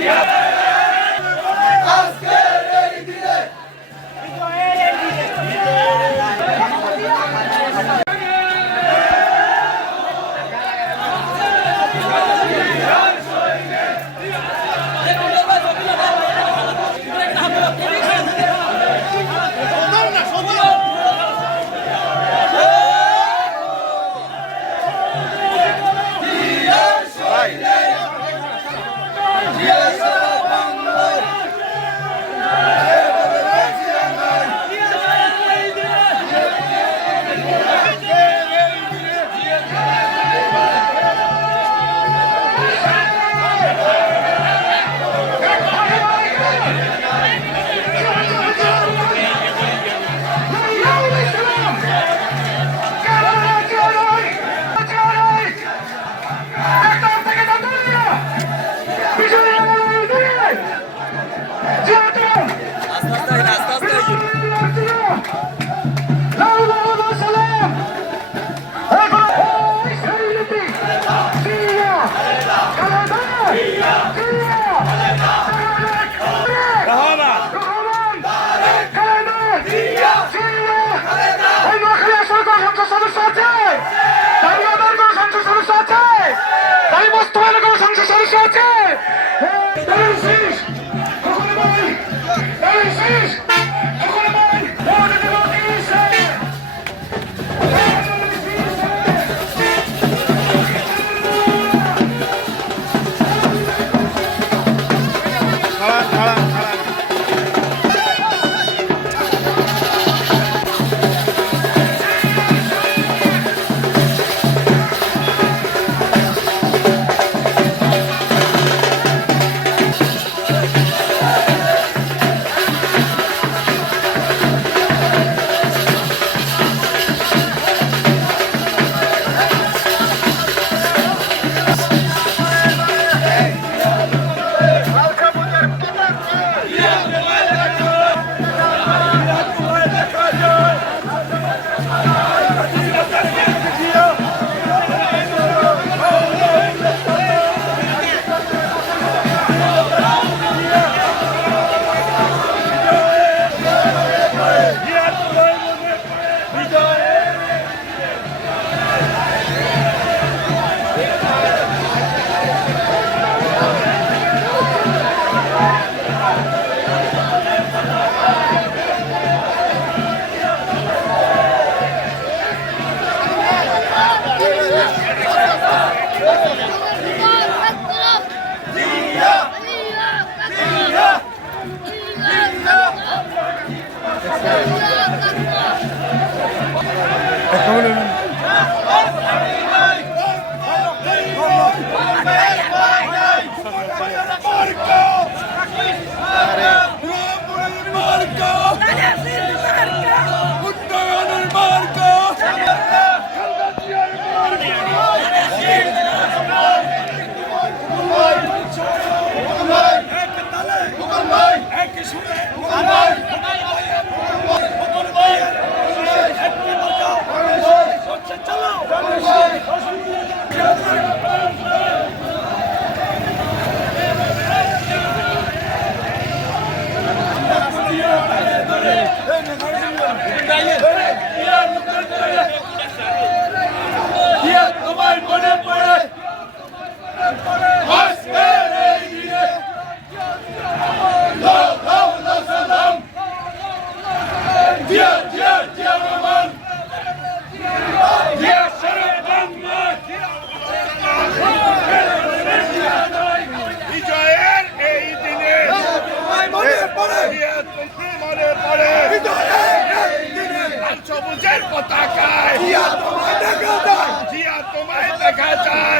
Yeah! Yeah! আছে তাকায়। জিয়া তোমায় দেখা যায়। জিয়া তোমায় দেখা যায়।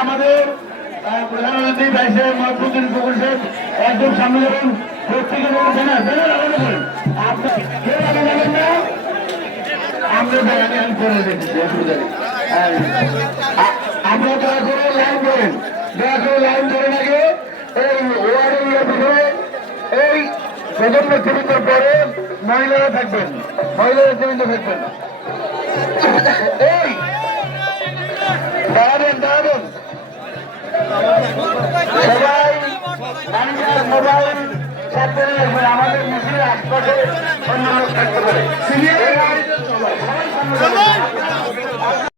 আমাদের প্রধানমন্ত্রী বাইশে মহবুদ্দিন প্রকল্পের একদম সামনে যাবেন প্রত্যেকে বলছেন না আমরা আমি করে করে লাইন করেন দয়া করে লাইন আগে এই ওয়ার্ডের ইয়ে এই প্রথম নেতৃবৃন্দের পরে মহিলারা থাকবেন মহিলা নেতৃবৃন্দ থাকবেন এই, দাঁড়াবেন দাঁড়াবেন। সবাই মোবাইল আমাদের মিছিল আশপাশে অন্য লোক থাকতে পারে। সবাই সামনে যাবেন।